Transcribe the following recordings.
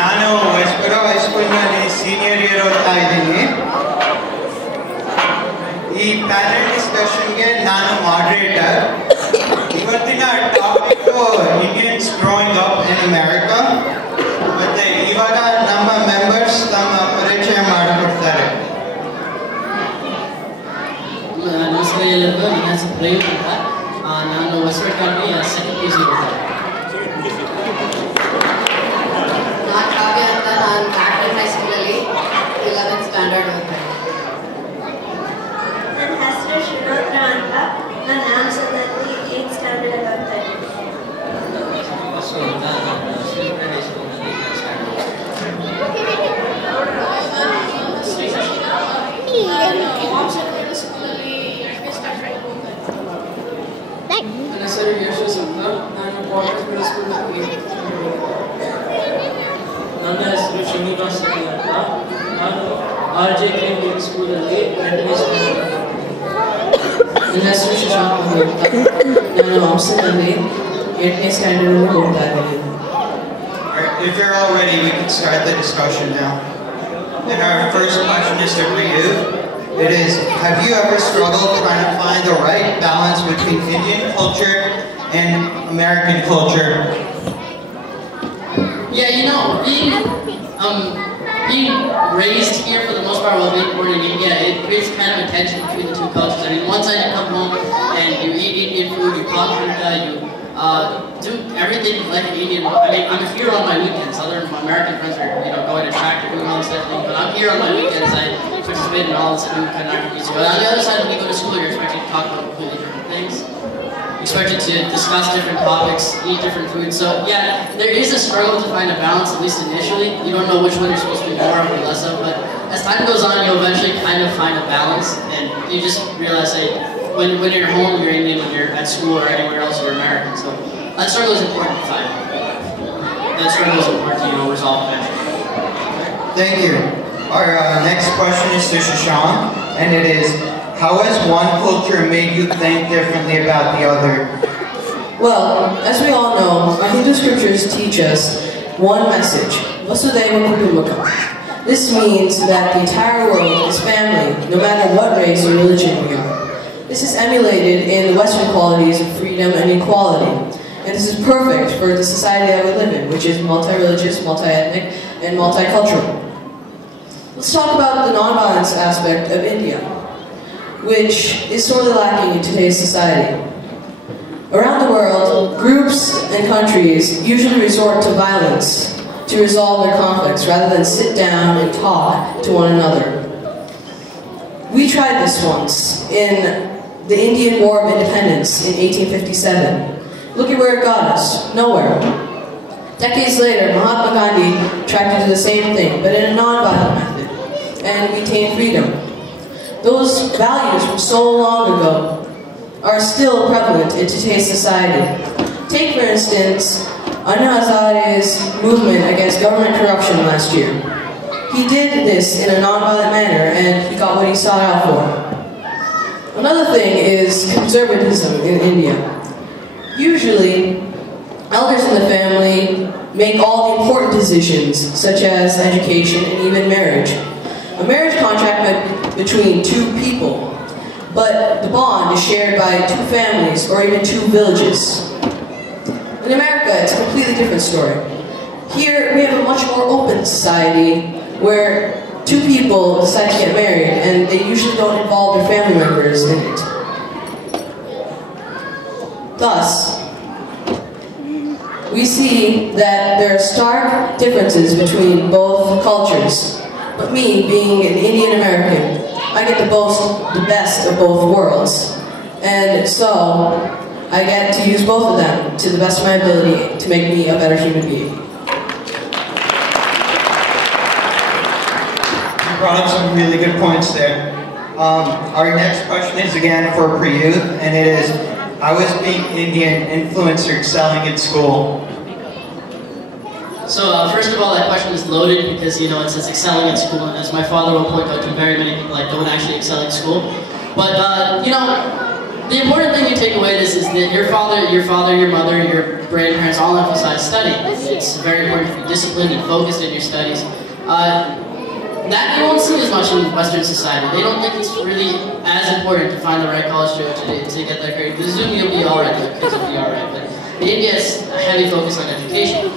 ನಾನು ವೆಸ್ಪೆರೋ ಹೈಸ್ಕೂಲ್ನಲ್ಲಿ senior year ಓದ್ತಾ ಇದ್ದೀನಿ. ಈ ಪ್ಯಾನೆಲ್ ಡಿಸ್ಕಷನ್ಗೆ ನಾನು ಮಾಡರೇಟರ್. ಇವತ್ತಿನ topic Indians growing up in America. ಮತ್ತೆ ಇವಾಗ ನಮ್ಮ ಮೆಂಬರ್ಸ್ ತಮ್ಮ ಪರಿಚಯ ಮಾಡಿಕೊಡ್ತಾರೆ. ನಮಸ್ಕಾರ ಎಲ್ಲರಿಗೂ. ನನ್ನ ಹೆಸರು ಪ್ರಯುತ್ ಅಂತ. ನಾನು ಹೊಸಪೇಟೆ ಸೆಕೆಂಡ್ PUC ಓದ್ತಾರೆ. ನಾನು ಕಾವ್ಯ ಅಂತ. ನಾನು ಮ್ಯಾಕ್ಟನ್ ಹೈಸ್ಕೂಲಲ್ಲಿ 11th ಸ್ಟ್ಯಾಂಡರ್ಡ್ ಓದ್ತಾರೆ. ನನ್ನ ಹೆಸರು ಶ್ರುನೋಥ್ರ ಅಂತ. ನಾನು ಆಮ್ಸದಲ್ಲಿ 8th ಸ್ಟ್ಯಾಂಡರ್ಡ್ ಓದ್ತಾ ಇದ್ದೀನಿ. ನನ್ನ ಹೆಸರು ಯಶಸ್ ಅಂತ. ನಾನು ಮಿಡಲ್ ಸ್ಕೂಲ್ನಲ್ಲಿ. ನನ್ನ ಹೆಸರು ಶ್ರೀನಿವಾಸ್ ಅಂತ. ನಾನು RJK ಮಿಡಲ್ ಸ್ಕೂಲಲ್ಲಿ 8ನೇ ಸ್ಟ್ಯಾಂಡರ್ಡ್. ನನ್ನ ಹೆಸರು ಶಶಾಂಕ್ ಅಂತ. ನಾನು ಆಮ್ಸದಲ್ಲಿ 8ನೇ ಸ್ಟ್ಯಾಂಡರ್ಡ್ ಓದ್ತಾ ಇದ್ದೀನಿ. If you're all ready, we can start the discussion now. And our first question is to Prayuth. It is, have you ever struggled trying to find the right balance between Indian culture and American culture? Yeah, you know, being raised here for the most part while being born in India, it creates kind of a tension between the two cultures. I mean, one side you come home and you eat Indian food, you talk India, you do everything like an Indian. I mean, I'm here on my weekends. Other American friends are, you know, going to track and doing all this stuff. But I'm here on my weekends. I participate in all this new kind of activities. But on the other side, when you go to school, you're expected to talk about completely different things. You're expected to discuss different topics, eat different foods. So yeah, there is a struggle to find a balance, at least initially. You don't know which one you're supposed to be more of or less of. But as time goes on, you'll eventually kind of find a balance, and you just realize that when you're home, you're Indian. When you're at school or anywhere else, you're American. So that struggle is important to find. That struggle is important to, you know, resolve eventually. Thank you. Our next question is to Shashank, and it is, how has one culture made you think differently about the other? Well, as we all know, our Hindu scriptures teach us one message, Vasudeva Kutumbakam. This means that the entire world is family, no matter what race or religion we are. This is emulated in the Western qualities of freedom and equality. And this is perfect for the society that we live in, which is multi-religious, multi-ethnic, and multicultural. Let's talk about the non-violence aspect of India, which is sorely lacking in today's society. Around the world, groups and countries usually resort to violence to resolve their conflicts rather than sit down and talk to one another. We tried this once in the Indian War of Independence in 1857. Look at where it got us. Nowhere. Decades later, Mahatma Gandhi tried to do the same thing, but in a non-violent method, and we attained freedom. Those values from so long ago are still prevalent in today's society. Take, for instance, Anna Hazare's movement against government corruption last year. He did this in a non-violent manner, and he got what he sought out for. Another thing is conservatism in India. Usually, elders in the family make all the important decisions, such as education and even marriage. A marriage contract between two people, but the bond is shared by two families or even two villages. In America, it's a completely different story. Here, we have a much more open society where two people decide to get married and they usually don't involve their family members in it. Thus, we see that there are stark differences between both cultures. But me, being an Indian American, I get to boast the best of both worlds. And so, I get to use both of them to the best of my ability to make me a better human being. You brought up some really good points there. Our next question is again for Prayuth, and it is, how is being Indian influenced your excelling at school? So first of all, that question is loaded because, you know, it says excelling at school, and as my father will point out to very many people, I don't actually excel at school. But, you know, the important thing you take away is that your father, your mother, your grandparents all emphasize study. It's very important to be disciplined and focused in your studies. That you won't see as much in Western society. They don't think it's really as important to find the right college to get that grade. Presume you'll be alright, the kids will be alright. But in India, it's a heavy focus on education.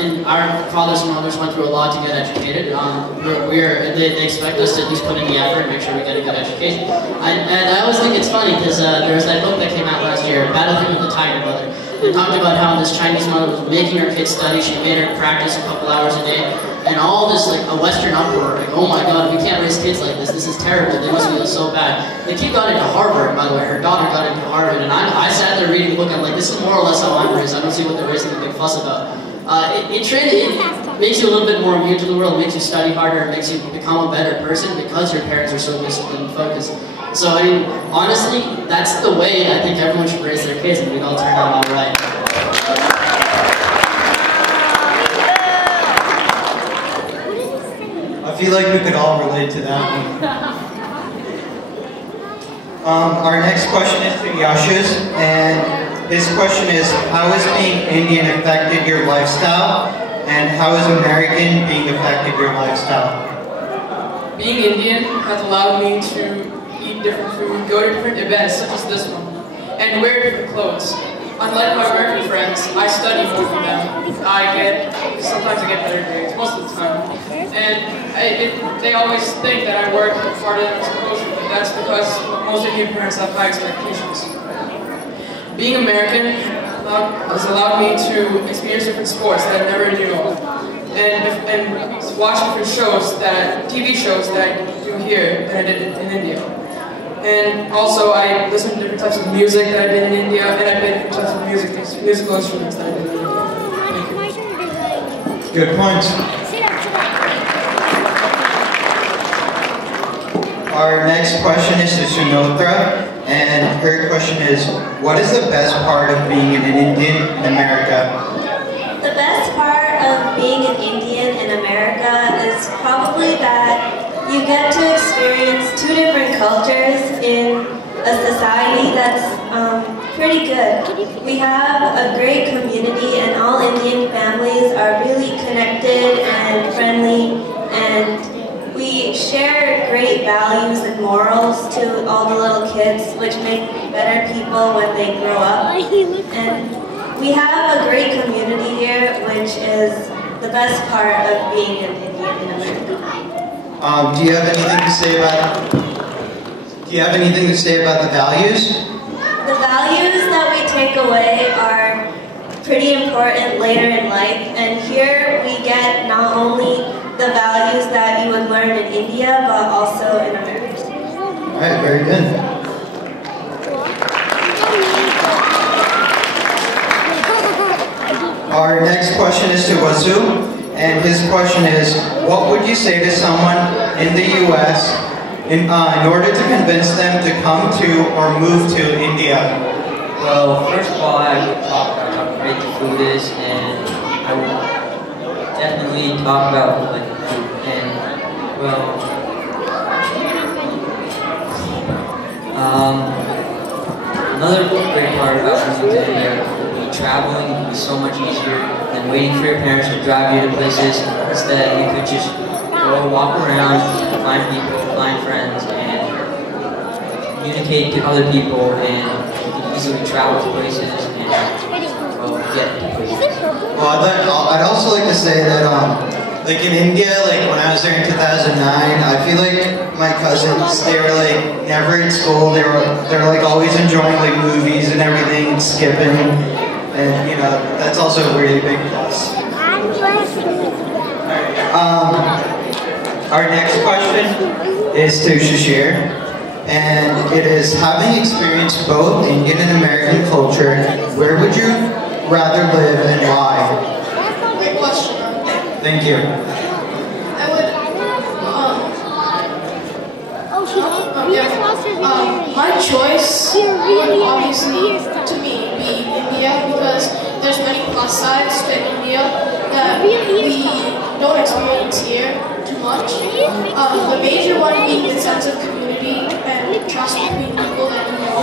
And our fathers and mothers went through a lot to get educated. They expect us to at least put in the effort and make sure we get a good education. And I always think it's funny because there was that book that came out last year, Battling with the Tiger Mother. It talked about how this Chinese mother was making her kids study. She made her practice a couple hours a day. And all this, like, a Western uproar, like, oh my god, we can't raise kids like this is terrible, they must feel so bad. The kid got into Harvard, by the way, her daughter got into Harvard, and I sat there reading the book, I'm like, this is more or less how I'm raised, I don't see what they're raising a big fuss about. It makes you a little bit more immune to the world, it makes you study harder, it makes you become a better person because your parents are so disciplined and focused. So, I mean, honestly, that's the way I think everyone should raise their kids, and we'd all turn out alright. I feel like we could all relate to that one. Our next question is to Yashas, and his question is, how has being Indian affected your lifestyle, and how has American being affected your lifestyle? Being Indian has allowed me to eat different food, go to different events such as this one, and wear different clothes. Unlike my American friends, I study more than them. Sometimes I get better grades, most of the time. And they always think that I work harder than I'm supposed to. That's because most Indian parents have high expectations. Being American has allowed me to experience different sports that I never knew of. And watch different shows, TV shows that I do here that I did in India. And also, I listen to different types of music that I did in India, and I play different types of musical instruments that I did in India. Thank you. Good points. Our next question is to Shrunothra, and her question is, what is the best part of being an Indian in America? The best part of being an Indian in America is probably that you get to experience two different cultures in a society that's pretty good. We have a great community, and all Indian families are really connected and friendly, and we share great values and morals to all the little kids, which make better people when they grow up. And we have a great community here, which is the best part of being an Indian in America. Do you have anything to say about the values? The values that we take away are pretty important later in life, and here we get not only the values that you would learn in India, but also in America. All right, very good. Our next question is to Vasu. And his question is, what would you say to someone in the U.S. in order to convince them to come to or move to India? Well, first of all, I would talk about how great the food is, and I would definitely talk about like food. And well, another great part about moving to India would be traveling. It would be so much easier than waiting for your parents to drive you to places. Instead, you could just go walk around, find people, find friends, and communicate to other people, and you can easily travel to places and well, get to places. Well, I'd also like to say that like in India, like when I was there in 2009, I feel like my cousins, they were like never in school. They're like always enjoying like movies and everything and skipping. And, you know, that's also a really big plus. Our next question is to Shishir, and it is, having experienced both Indian and American culture, where would you rather live and why? Great question. Thank you. I would, my choice would obviously, to me, be India, because there's many plus sides to India that we don't experience here too much. The major one being the sense of community and trust between people that you know.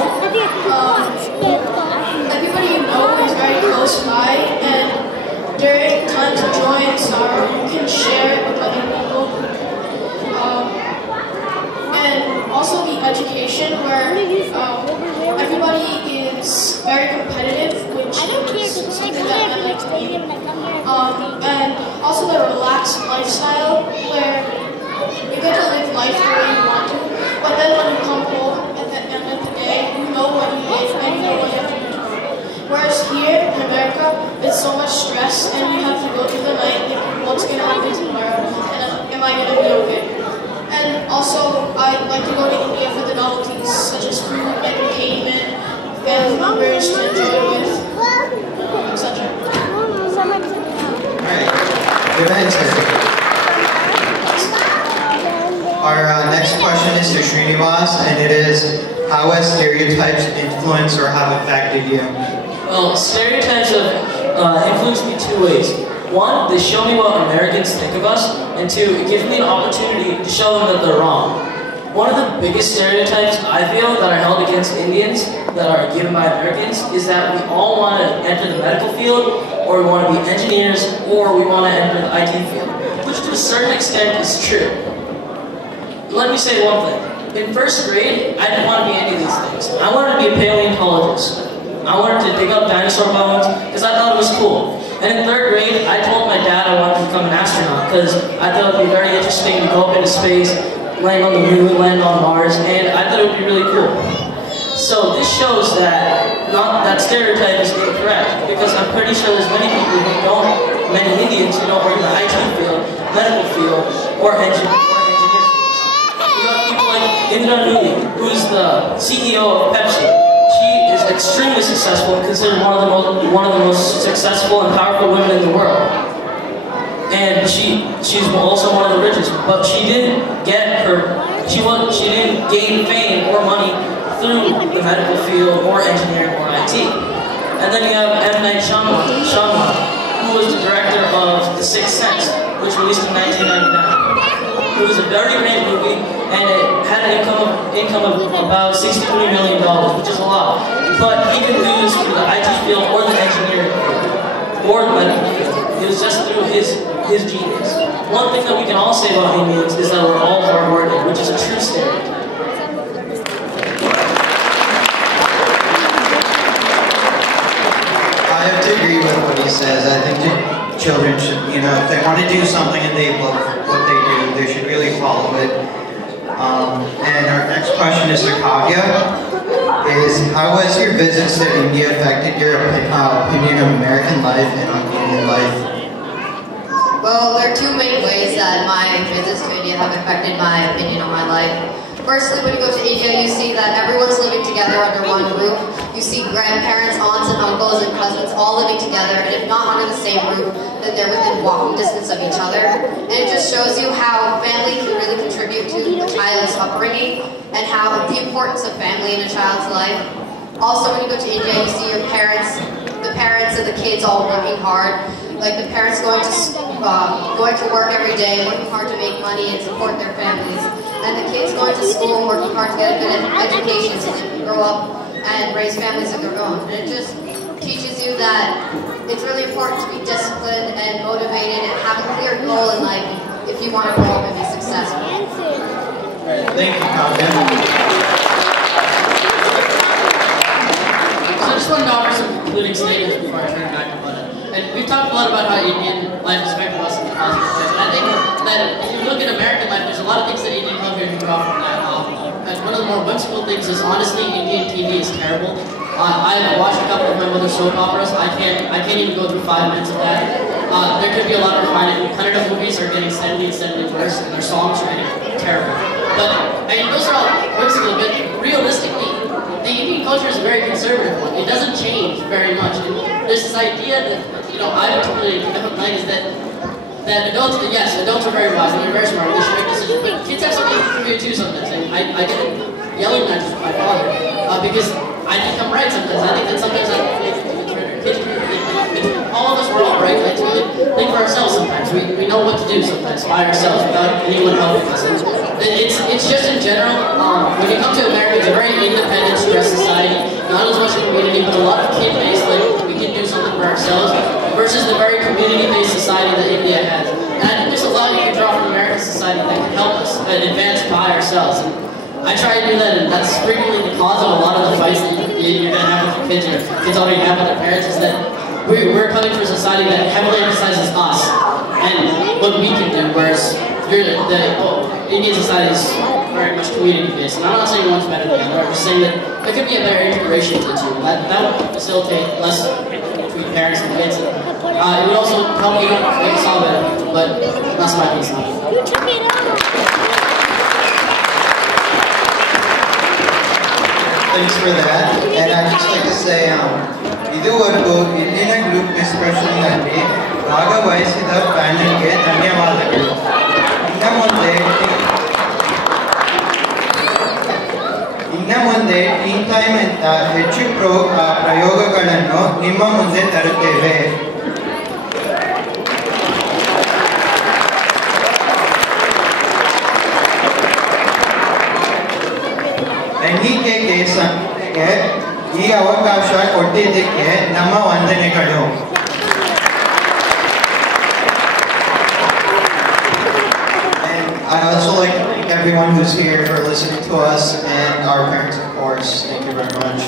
Everybody you know is very close by, and during times of joy and sorrow, you can share it with other people. And also the education, where everybody is very competitive, which is something that I like to be. And also the relaxed lifestyle, where you get to live life the way you want to, but then when you come home at the end of the day, you know what you did and you know what you have to do tomorrow. Whereas here in America, it's so much stress, and you have to go through the night thinking, what's going to happen tomorrow, and am I going to be okay? And also, I like to go to India for the novelties, such as food, entertainment, family members to enjoy with, etc. Alright, good answer. Our next question is to Srinivas, and it is, how has stereotypes influenced or have affected you? Well, stereotypes have influenced me two ways. One, they show me what Americans think of us, and two, it gives me an opportunity to show them that they're wrong. One of the biggest stereotypes I feel that are held against Indians that are given by Americans is that we all want to enter the medical field, or we want to be engineers, or we want to enter the IT field, which to a certain extent is true. Let me say one thing. In first grade, I didn't want to be any of these things. I wanted to be a paleontologist. I wanted to dig up dinosaur bones because I thought it was cool. And in third grade, I told my dad I wanted to become an astronaut because I thought it would be very interesting to go up into space, land on the moon, land on Mars, and I thought it would be really cool. So this shows that that stereotype is incorrect, because I'm pretty sure there's many people who don't, many Indians who don't work in the IT field, medical field, or engineer field. You have people like Indra Nooyi, who's the CEO of Pepsi. She is extremely successful and considered one of the most successful and powerful women in the world. And she's also one of the richest, but she didn't she didn't gain fame or money through the medical field or engineering or IT. And then you have M. Night Shyamalan, who was the director of The Sixth Sense, which released in 1999. It was a very great movie, and it had an income of about $63 million, which is a lot. But he didn't do this through the IT field or the engineering field or the medical field. It was just through his genius. One thing that we can all say about Indians is that we're all hardworking, which is a true stereotype. I have to agree with what he says. I think that children should, if they want to do something and they love what they do, they should really follow it. And our next question is to Kavya. How has your visits to India affected your opinion of American life and on Indian life? Well, there are two main ways that my visits to India have affected my opinion on my life. Firstly, when you go to India, you see that everyone's living together under one roof. You see grandparents, aunts and uncles and cousins all living together, and if not under the same roof, then they're within walking distance of each other. And it just shows you how family can really contribute to a child's upbringing and how the importance of family in a child's life. Also, when you go to India, you see your parents, the parents and the kids all working hard. Like the parents going to work every day, working hard to make money and support their families. And the kids going to school and working hard to get a good education so they can grow up and raise families of their own. And it just teaches you that it's really important to be disciplined and motivated and have a clear goal in life if you want to grow up and be successful. Thank you, Kavya. So I just wanted to offer some concluding statements before I turn it back to Bharath. And we've talked a lot about how Indian life has affected us in a positive ways. And I think that if you look at American life, there's a lot of things that Indian culture can draw from that. And one of the more whimsical things is, honestly, Indian TV is terrible. I've watched a couple of my mother's soap operas. I can't even go through 5 minutes of that. There could be a lot of refinement. Kannada movies are getting steadily worse, and their songs are getting terrible. But those are all whimsical, but realistically, the Indian culture is a very conservative one. It doesn't change very much. And there's this idea that, I particularly don't like is that adults are very wise and they're very smart. They should make decisions, but kids have something to contribute too sometimes. And I get yelling matches with my father because I think I'm right sometimes. I think that sometimes kids, all of us were all right. We think for ourselves sometimes. We know what to do sometimes by ourselves without anyone helping us. It's just in general, when you come to America, it's a very independent, stressed society. Not as much a community, but a lot of kid-based, like we can do something for ourselves, versus the very community-based society that India has. And I think there's a lot you can draw from American society that can help us advance by ourselves. And I try to do that, and that's frequently the cause of a lot of the fights that you're going to have with your kids, or kids already have with their parents, is that we're coming from a society that heavily emphasizes us and what we can do, whereas Indian society is very much community-based. And I'm not saying one's better than the other, I'm just saying that there could be a better integration of the two. That would facilitate less between parents and kids. And, it would also help make us all better, but that's my piece on it. Thanks for that. And I'd just like to say, ಇದುವರೆಗೂ ಇಲ್ಲಿನ group ಡಿಸ್ಕಷನ್ನಲ್ಲಿ ಭಾಗವಹಿಸಿದ ಪ್ಯಾನೆಲ್ಗೆ ಧನ್ಯವಾದಗಳು. ಇನ್ನು ಮುಂದೆ team time ಅಂತ ಹೆಚ್ಚು ಪ್ರಯೋಗಗಳನ್ನು ನಿಮ್ಮ ಮುಂದೆ ತರುತ್ತೇವೆ. NEKK ಸಂಸ್ಥೆಗೆ ಈ ಅವಕಾಶ ಕೊಟ್ಟಿದ್ದಕ್ಕೆ ನಮ್ಮ ವಂದನೆಗಳು. I'd also like to thank everyone who's here for listening to us, and our parents, of course. Thank you very much.